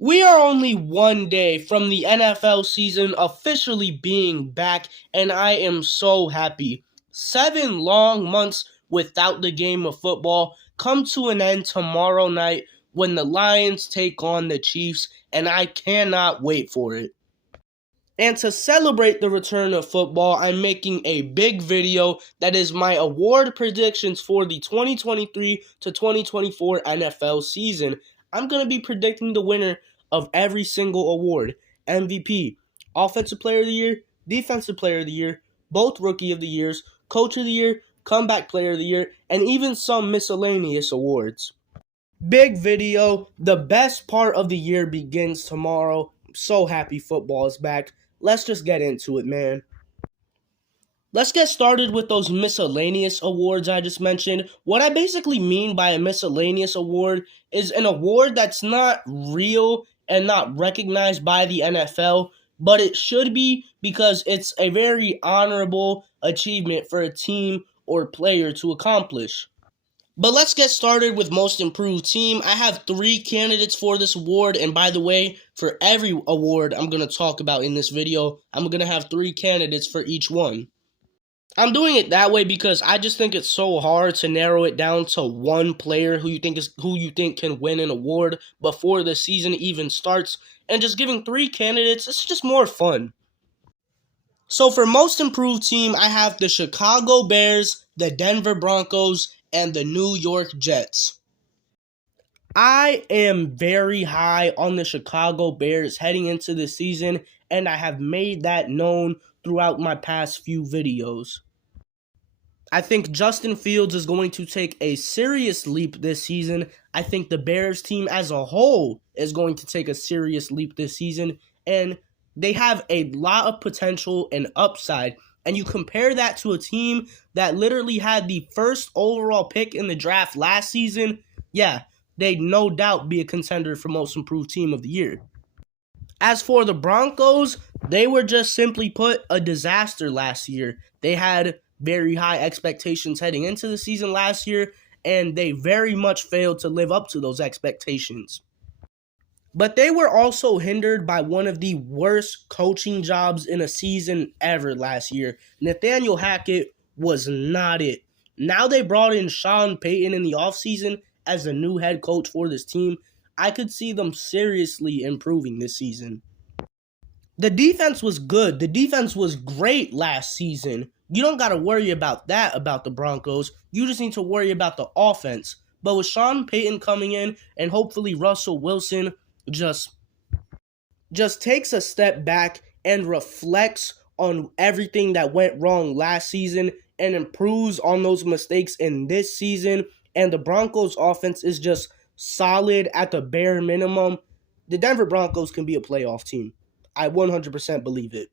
We are only one day from the NFL season officially being back, and I am so happy. 7 long months without the game of football come to an end tomorrow night when the Lions take on the Chiefs, and I cannot wait for it. And to celebrate the return of football, I'm making a big video that is my award predictions for the 2023 to 2024 NFL season. I'm going to be predicting the winner of every single award: MVP, Offensive Player of the Year, Defensive Player of the Year, both Rookie of the Years, Coach of the Year, Comeback Player of the Year, and even some miscellaneous awards. Big video. The best part of the year begins tomorrow. I'm so happy football is back. Let's just get into it, man. Let's get started with those miscellaneous awards I just mentioned. What I basically mean by a miscellaneous award is an award that's not real and not recognized by the NFL, but it should be because it's a very honorable achievement for a team or player to accomplish. But let's get started with Most Improved Team. I have 3 candidates for this award, and by the way, for every award I'm going to talk about in this video, I'm going to have 3 candidates for each one. I'm doing it that way because I just think it's so hard to narrow it down to one player who you think can win an award before the season even starts, and just giving 3 candidates, it's just more fun. So for Most Improved Team, I have the Chicago Bears, the Denver Broncos, and the New York Jets. I am very high on the Chicago Bears heading into the season, and I have made that known throughout my past few videos. I think Justin Fields is going to take a serious leap this season. I think the Bears team as a whole is going to take a serious leap this season, and they have a lot of potential and upside. And you compare that to a team that literally had the first overall pick in the draft last season, yeah, they'd no doubt be a contender for Most Improved Team of the Year. As for the Broncos, they were just simply put a disaster last year. They had very high expectations heading into the season last year, and they very much failed to live up to those expectations. But they were also hindered by one of the worst coaching jobs in a season ever last year. Nathaniel Hackett was not it. Now they brought in Sean Payton in the offseason as the new head coach for this team. I could see them seriously improving this season. The defense was good. The defense was great last season. You don't got to worry about that about the Broncos. You just need to worry about the offense. But with Sean Payton coming in and hopefully Russell Wilson just takes a step back and reflects on everything that went wrong last season and improves on those mistakes in this season, and the Broncos offense is just solid at the bare minimum, the Denver Broncos can be a playoff team. I 100% believe it.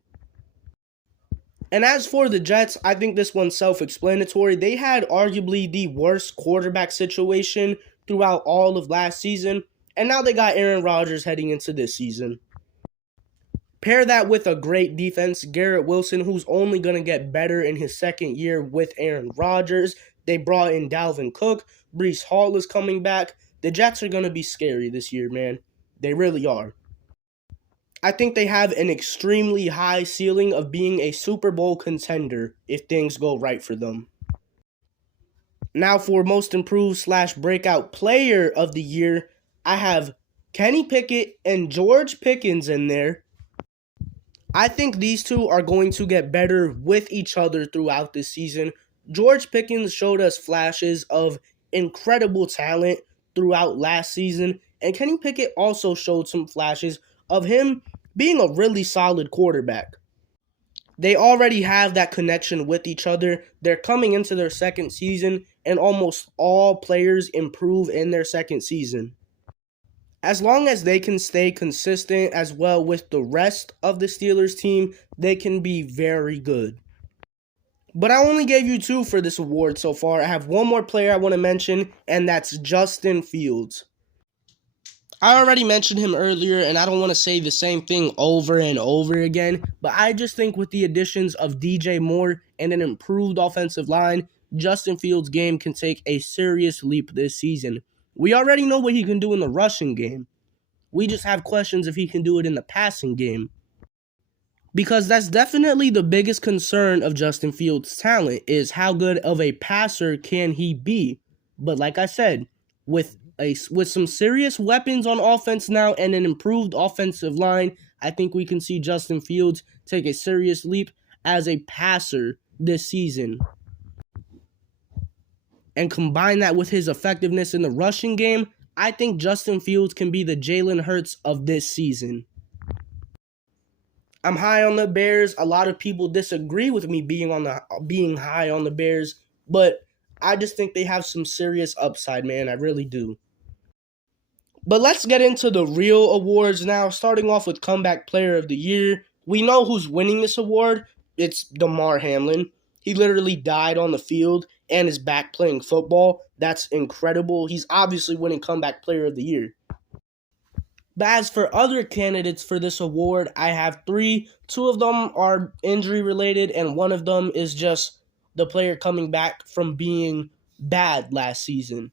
And as for the Jets, I think this one's self-explanatory. They had arguably the worst quarterback situation throughout all of last season, and now they got Aaron Rodgers heading into this season. Pair that with a great defense, Garrett Wilson, who's only going to get better in his second year with Aaron Rodgers. They brought in Dalvin Cook. Breece Hall is coming back. The Jets are going to be scary this year, man. They really are. I think they have an extremely high ceiling of being a Super Bowl contender if things go right for them. Now for Most Improved / Breakout Player of the Year, I have Kenny Pickett and George Pickens in there. I think these two are going to get better with each other throughout this season. George Pickens showed us flashes of incredible talent throughout last season, and Kenny Pickett also showed some flashes of him being a really solid quarterback. They already have that connection with each other. They're coming into their second season, and almost all players improve in their second season. As long as they can stay consistent as well with the rest of the Steelers team, they can be very good. But I only gave you 2 for this award so far. I have one more player I want to mention, and that's Justin Fields. I already mentioned him earlier, and I don't want to say the same thing over and over again, but I just think with the additions of DJ Moore and an improved offensive line, Justin Fields' game can take a serious leap this season. We already know what he can do in the rushing game. We just have questions if he can do it in the passing game. Because that's definitely the biggest concern of Justin Fields' talent, is how good of a passer can he be. But like I said, with some serious weapons on offense now and an improved offensive line, I think we can see Justin Fields take a serious leap as a passer this season. And combine that with his effectiveness in the rushing game, I think Justin Fields can be the Jalen Hurts of this season. I'm high on the Bears. A lot of people disagree with me being high on the Bears, but I just think they have some serious upside, man. I really do. But let's get into the real awards now, starting off with Comeback Player of the Year. We know who's winning this award. It's Damar Hamlin. He literally died on the field and is back playing football. That's incredible. He's obviously winning Comeback Player of the Year. But as for other candidates for this award, I have 3. 2 of them are injury related, and one of them is just the player coming back from being bad last season.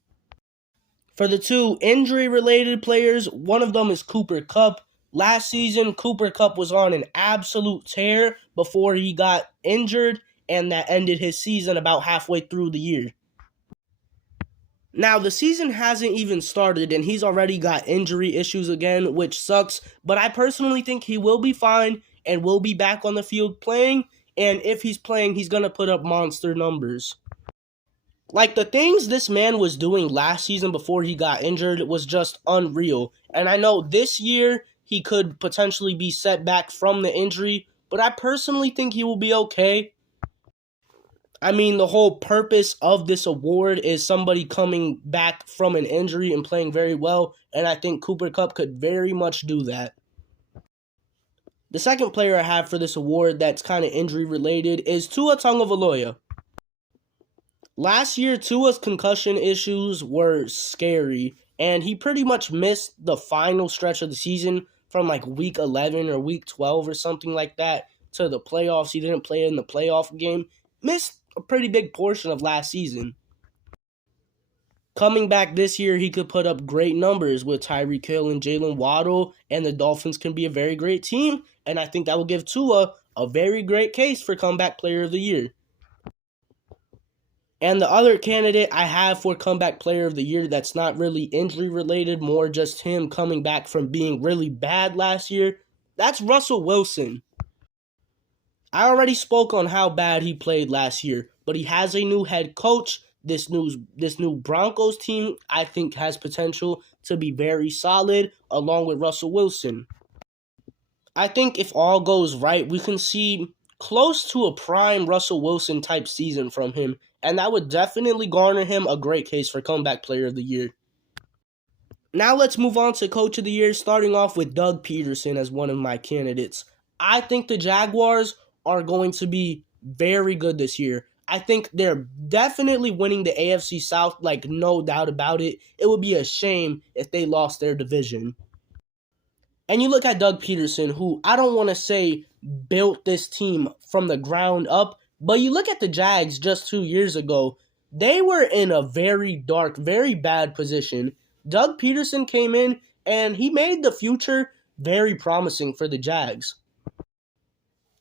For the 2 injury related players, one of them is Cooper Kupp. Last season, Cooper Kupp was on an absolute tear before he got injured, and that ended his season about halfway through the year. Now, the season hasn't even started, and he's already got injury issues again, which sucks, but I personally think he will be fine and will be back on the field playing, and if he's playing, he's going to put up monster numbers. Like, the things this man was doing last season before he got injured was just unreal, and I know this year he could potentially be set back from the injury, but I personally think he will be okay. I mean, the whole purpose of this award is somebody coming back from an injury and playing very well, and I think Cooper Kupp could very much do that. The second player I have for this award that's kind of injury related is Tua Tagovailoa. Last year, Tua's concussion issues were scary, and he pretty much missed the final stretch of the season from like week 11 or week 12 or something like that to the playoffs. He didn't play in the playoff game. Missed a pretty big portion of last season. Coming back this year, he could put up great numbers with Tyreek Hill and Jalen Waddle, and the Dolphins can be a very great team, and I think that will give Tua a very great case for Comeback Player of the Year. And the other candidate I have for Comeback Player of the Year that's not really injury related, more just him coming back from being really bad last year, that's Russell Wilson. I already spoke on how bad he played last year, but he has a new head coach. This new Broncos team, I think, has potential to be very solid, along with Russell Wilson. I think if all goes right, we can see close to a prime Russell Wilson type season from him, and that would definitely garner him a great case for Comeback Player of the Year. Now let's move on to Coach of the Year, starting off with Doug Peterson as one of my candidates. I think the Jaguars are going to be very good this year. I think they're definitely winning the AFC South, like no doubt about it. It would be a shame if they lost their division. And you look at Doug Peterson, who I don't want to say built this team from the ground up, but you look at the Jags just 2 years ago, they were in a very dark, very bad position. Doug Peterson came in and he made the future very promising for the Jags.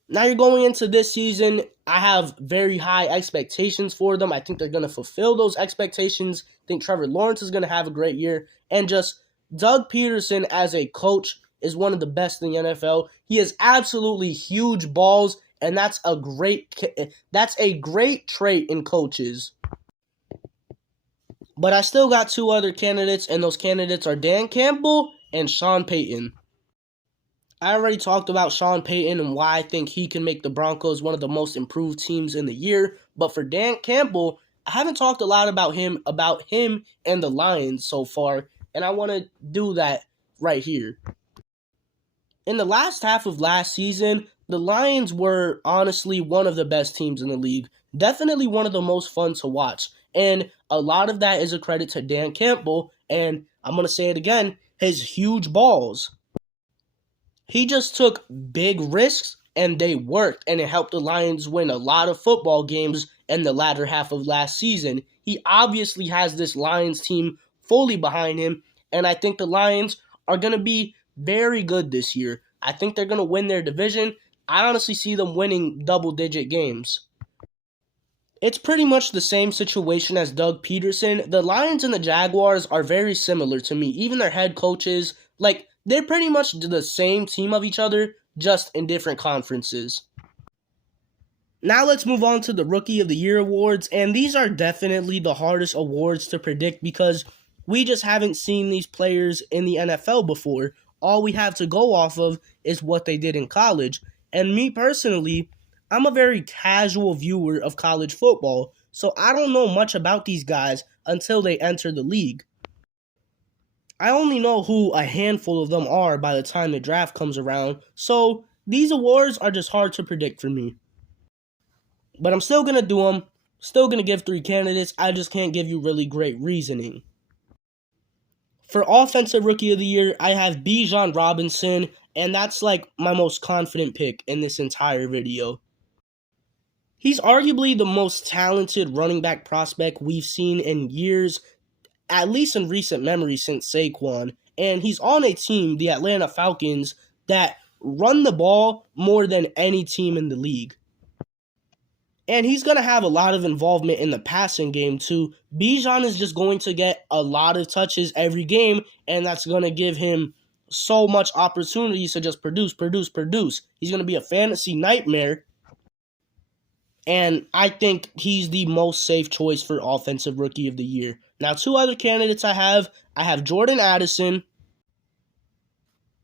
Now you're going into this season, I have very high expectations for them. I think they're going to fulfill those expectations. I think Trevor Lawrence is going to have a great year. And just Doug Peterson as a coach is one of the best in the NFL. He has absolutely huge balls, and that's a great trait in coaches. But I still got 2 other candidates, and those candidates are Dan Campbell and Sean Payton. I already talked about Sean Payton and why I think he can make the Broncos one of the most improved teams in the year. But for Dan Campbell, I haven't talked a lot about him and the Lions so far, and I want to do that right here. In the last half of last season, the Lions were honestly one of the best teams in the league. Definitely one of the most fun to watch. And a lot of that is a credit to Dan Campbell, and I'm going to say it again, his huge balls. He just took big risks, and they worked, and it helped the Lions win a lot of football games in the latter half of last season. He obviously has this Lions team fully behind him, and I think the Lions are going to be very good this year. I think they're going to win their division. I honestly see them winning double-digit games. It's pretty much the same situation as Doug Peterson. The Lions and the Jaguars are very similar to me. Even their head coaches, they're pretty much the same team of each other, just in different conferences. Now let's move on to the Rookie of the Year awards, and these are definitely the hardest awards to predict because we just haven't seen these players in the NFL before. All we have to go off of is what they did in college. And me personally, I'm a very casual viewer of college football, so I don't know much about these guys until they enter the league. I only know who a handful of them are by the time the draft comes around, so these awards are just hard to predict for me. But I'm still going to do them, still going to give 3 candidates, I just can't give you really great reasoning. For Offensive Rookie of the Year, I have Bijan Robinson, and that's my most confident pick in this entire video. He's arguably the most talented running back prospect we've seen in years, at least in recent memory since Saquon, and he's on a team, the Atlanta Falcons, that run the ball more than any team in the league. And he's going to have a lot of involvement in the passing game too. Bijan is just going to get a lot of touches every game, and that's going to give him so much opportunities to just produce. He's going to be a fantasy nightmare. And I think he's the most safe choice for Offensive Rookie of the Year. Now, 2 other candidates I have Jordan Addison.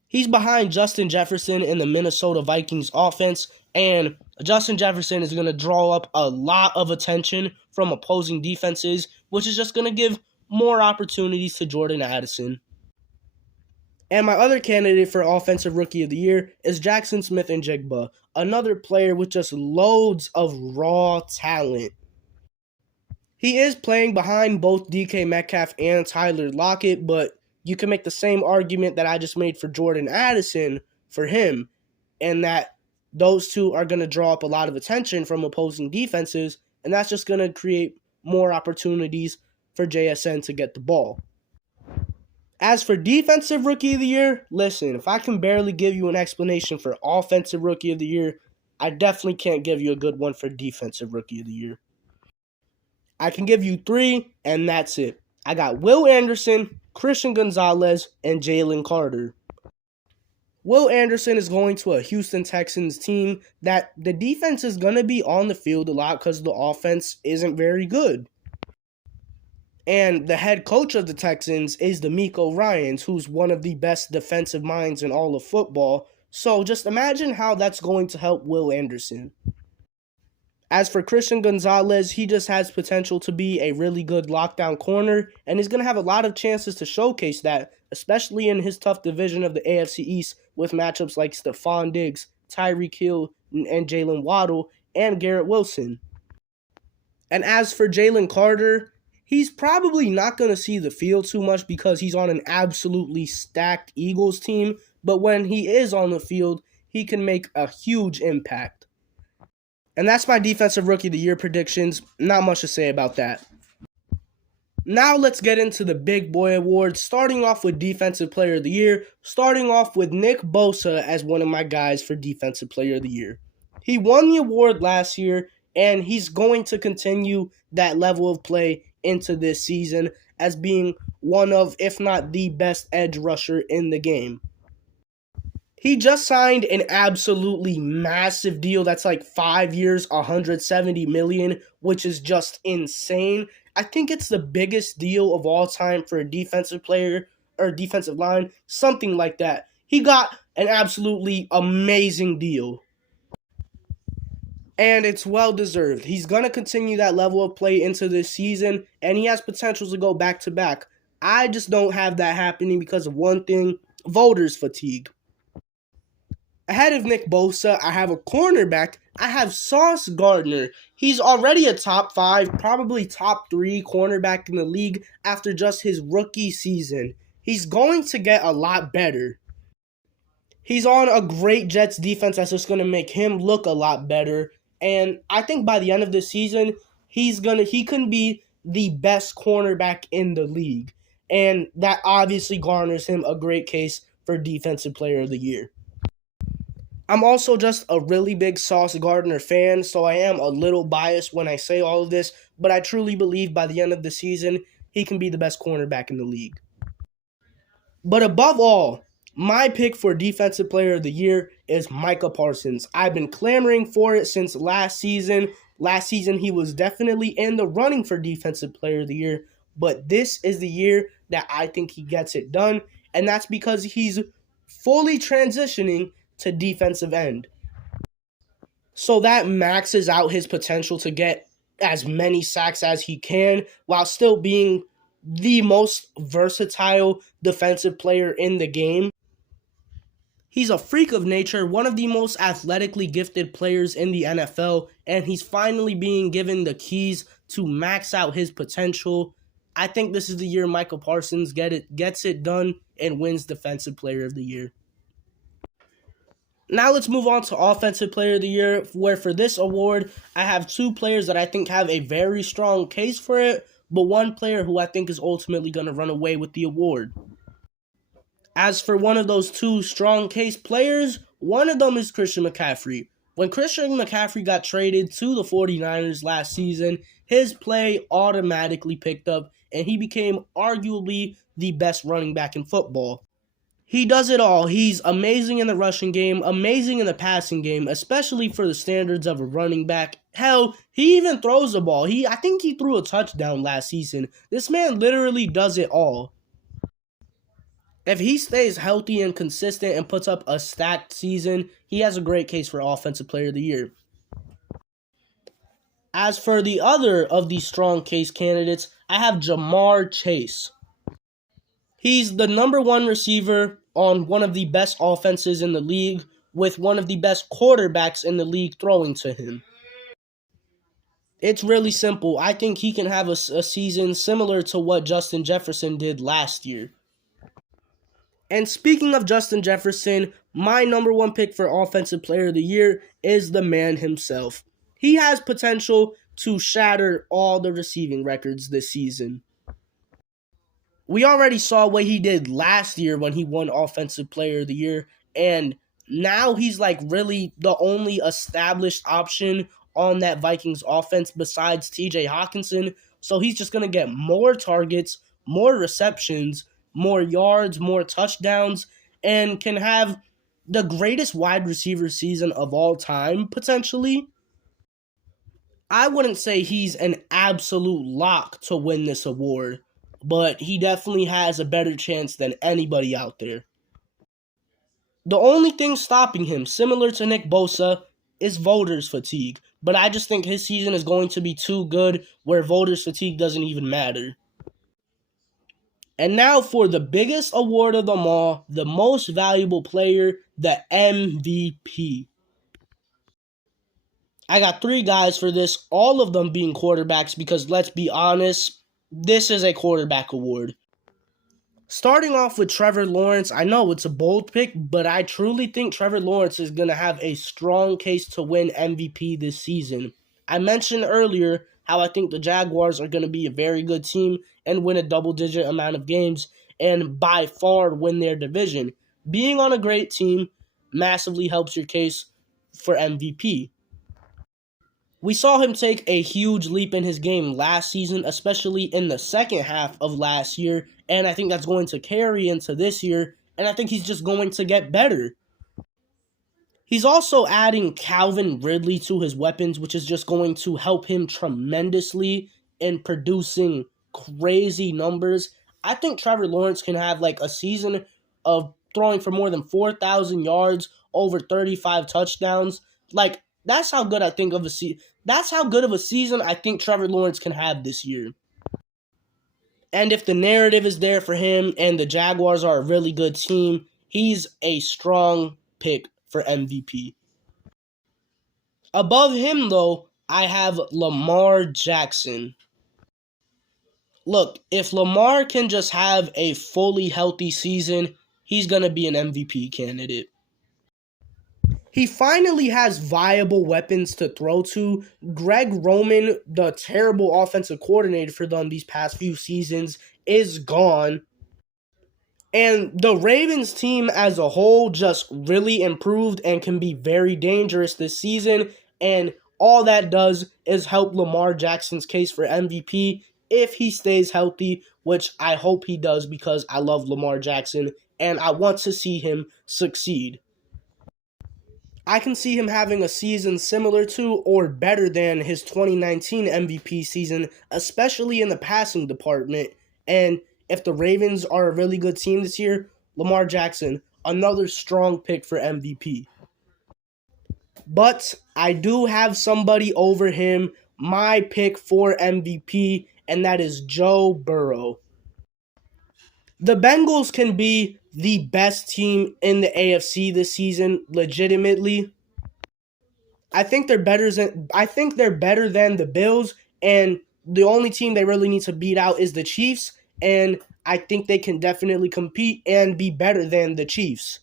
He's behind Justin Jefferson in the Minnesota Vikings offense, and Justin Jefferson is going to draw up a lot of attention from opposing defenses, which is just going to give more opportunities to Jordan Addison. And my other candidate for Offensive Rookie of the Year is Jackson Smith-Njigba, another player with just loads of raw talent. He is playing behind both DK Metcalf and Tyler Lockett, but you can make the same argument that I just made for Jordan Addison for him, and that those two are going to draw up a lot of attention from opposing defenses, and that's just going to create more opportunities for JSN to get the ball. As for Defensive Rookie of the Year, listen, if I can barely give you an explanation for Offensive Rookie of the Year, I definitely can't give you a good one for Defensive Rookie of the Year. I can give you 3, and that's it. I got Will Anderson, Christian Gonzalez, and Jalen Carter. Will Anderson is going to a Houston Texans team that the defense is going to be on the field a lot because the offense isn't very good. And the head coach of the Texans is DeMeco Ryans, who's one of the best defensive minds in all of football. So just imagine how that's going to help Will Anderson. As for Christian Gonzalez, he just has potential to be a really good lockdown corner, and he's going to have a lot of chances to showcase that, especially in his tough division of the AFC East with matchups like Stephon Diggs, Tyreek Hill, and Jalen Waddle, and Garrett Wilson. And as for Jalen Carter, he's probably not going to see the field too much because he's on an absolutely stacked Eagles team, but when he is on the field, he can make a huge impact. And that's my Defensive Rookie of the Year predictions. Not much to say about that. Now let's get into the Big Boy Awards, starting off with Defensive Player of the Year, starting off with Nick Bosa as one of my guys for Defensive Player of the Year. He won the award last year, and he's going to continue that level of play into this season as being one of, if not the best edge rusher in the game. He just signed an absolutely massive deal that's 5 years, $170 million, which is just insane. I think it's the biggest deal of all time for a defensive player or defensive line, something like that. He got an absolutely amazing deal. And it's well-deserved. He's going to continue that level of play into this season, and he has potential to go back-to-back. I just don't have that happening because of one thing, voters fatigue. Ahead of Nick Bosa, I have a cornerback. I have Sauce Gardner. He's already a top 5, probably top 3 cornerback in the league after just his rookie season. He's going to get a lot better. He's on a great Jets defense that's just going to make him look a lot better. And I think by the end of the season, he can be the best cornerback in the league. and that obviously garners him a great case for Defensive Player of the Year. I'm also just a really big Sauce Gardner fan, so I am a little biased when I say all of this, but I truly believe by the end of the season, he can be the best cornerback in the league. But above all, my pick for Defensive Player of the Year is Micah Parsons. I've been clamoring for it since last season. Last season, he was definitely in the running for Defensive Player of the Year, but this is the year that I think he gets it done, and that's because he's fully transitioning to defensive end. So that maxes out his potential to get as many sacks as he can while still being the most versatile defensive player in the game. He's a freak of nature, one of the most athletically gifted players in the NFL, and he's finally being given the keys to max out his potential. I think this is the year Micah Parsons gets it done and wins Defensive Player of the Year. Now let's move on to Offensive Player of the Year, where for this award, I have two players that I think have a very strong case for it, but one player who I think is ultimately going to run away with the award. As for one of those two strong case players, one of them is Christian McCaffrey. When Christian McCaffrey got traded to the 49ers last season, his play automatically picked up, and he became arguably the best running back in football. He does it all. He's amazing in the rushing game, amazing in the passing game, especially for the standards of a running back. Hell, he even throws the ball. I think he threw a touchdown last season. This man literally does it all. If he stays healthy and consistent and puts up a stacked season, he has a great case for Offensive Player of the Year. As for the other of these strong case candidates, I have Ja'Marr Chase. He's the number one receiver on one of the best offenses in the league, with one of the best quarterbacks in the league throwing to him. It's really simple. I think he can have a season similar to what Justin Jefferson did last year. And speaking of Justin Jefferson, my number one pick for Offensive Player of the Year is the man himself. He has potential to shatter all the receiving records this season. We already saw what he did last year when he won Offensive Player of the Year, and now he's like really the only established option on that Vikings offense besides TJ Hawkinson. So he's just going to get more targets, more receptions, more yards, more touchdowns, and can have the greatest wide receiver season of all time, potentially. I wouldn't say he's an absolute lock to win this award, but he definitely has a better chance than anybody out there. The only thing stopping him, similar to Nick Bosa, is voters fatigue, but I just think his season is going to be too good where voters fatigue doesn't even matter. And now for the biggest award of them all, the most valuable player, the MVP. I got three guys for this, all of them being quarterbacks because let's be honest, this is a quarterback award. Starting off with Trevor Lawrence, I know it's a bold pick, but I truly think Trevor Lawrence is going to have a strong case to win MVP this season. I mentioned earlier how I think the Jaguars are going to be a very good team and win a double-digit amount of games and by far win their division. Being on a great team massively helps your case for MVP. We saw him take a huge leap in his game last season, especially in the second half of last year, and I think that's going to carry into this year, and I think he's just going to get better. He's also adding Calvin Ridley to his weapons, which is just going to help him tremendously in producing crazy numbers. I think Trevor Lawrence can have like a season of throwing for more than 4,000 yards, over 35 touchdowns. Like, that's how good I think of a season. That's how good of a season I think Trevor Lawrence can have this year. And if the narrative is there for him and the Jaguars are a really good team, he's a strong pick for MVP. Above him, though, I have Lamar Jackson. Look, if Lamar can just have a fully healthy season, he's going to be an MVP candidate. He finally has viable weapons to throw to. Greg Roman, the terrible offensive coordinator for them these past few seasons, is gone. And the Ravens team as a whole just really improved and can be very dangerous this season. And all that does is help Lamar Jackson's case for MVP if he stays healthy, which I hope he does because I love Lamar Jackson and I want to see him succeed. I can see him having a season similar to or better than his 2019 MVP season, especially in the passing department. And if the Ravens are a really good team this year, Lamar Jackson, another strong pick for MVP. But I do have somebody over him, my pick for MVP, and that is Joe Burrow. The Bengals can be the best team in the AFC this season, legitimately. I think they're better than the Bills, and the only team they really need to beat out is the Chiefs, and I think they can definitely compete and be better than the Chiefs.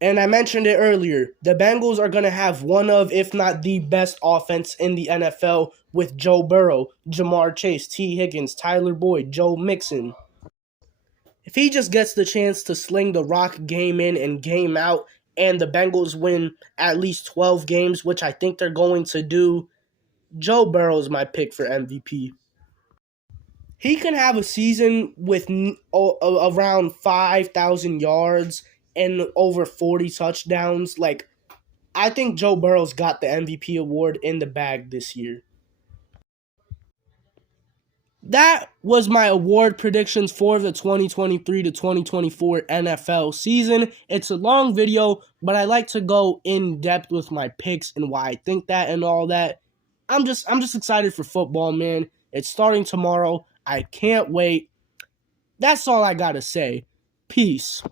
And I mentioned it earlier, the Bengals are going to have one of, if not the best offense in the NFL with Joe Burrow, Jamar Chase, T. Higgins, Tyler Boyd, Joe Mixon. If he just gets the chance to sling the rock game in and game out, and the Bengals win at least 12 games, which I think they're going to do, Joe Burrow is my pick for MVP. He can have a season with around 5,000 yards and over 40 touchdowns. Like, I think Joe Burrow's got the MVP award in the bag this year. That was my award predictions for the 2023 to 2024 NFL season. It's a long video, but I like to go in depth with my picks and why I think that and all that. I'm just excited for football, man. It's starting tomorrow. I can't wait. That's all I got to say. Peace.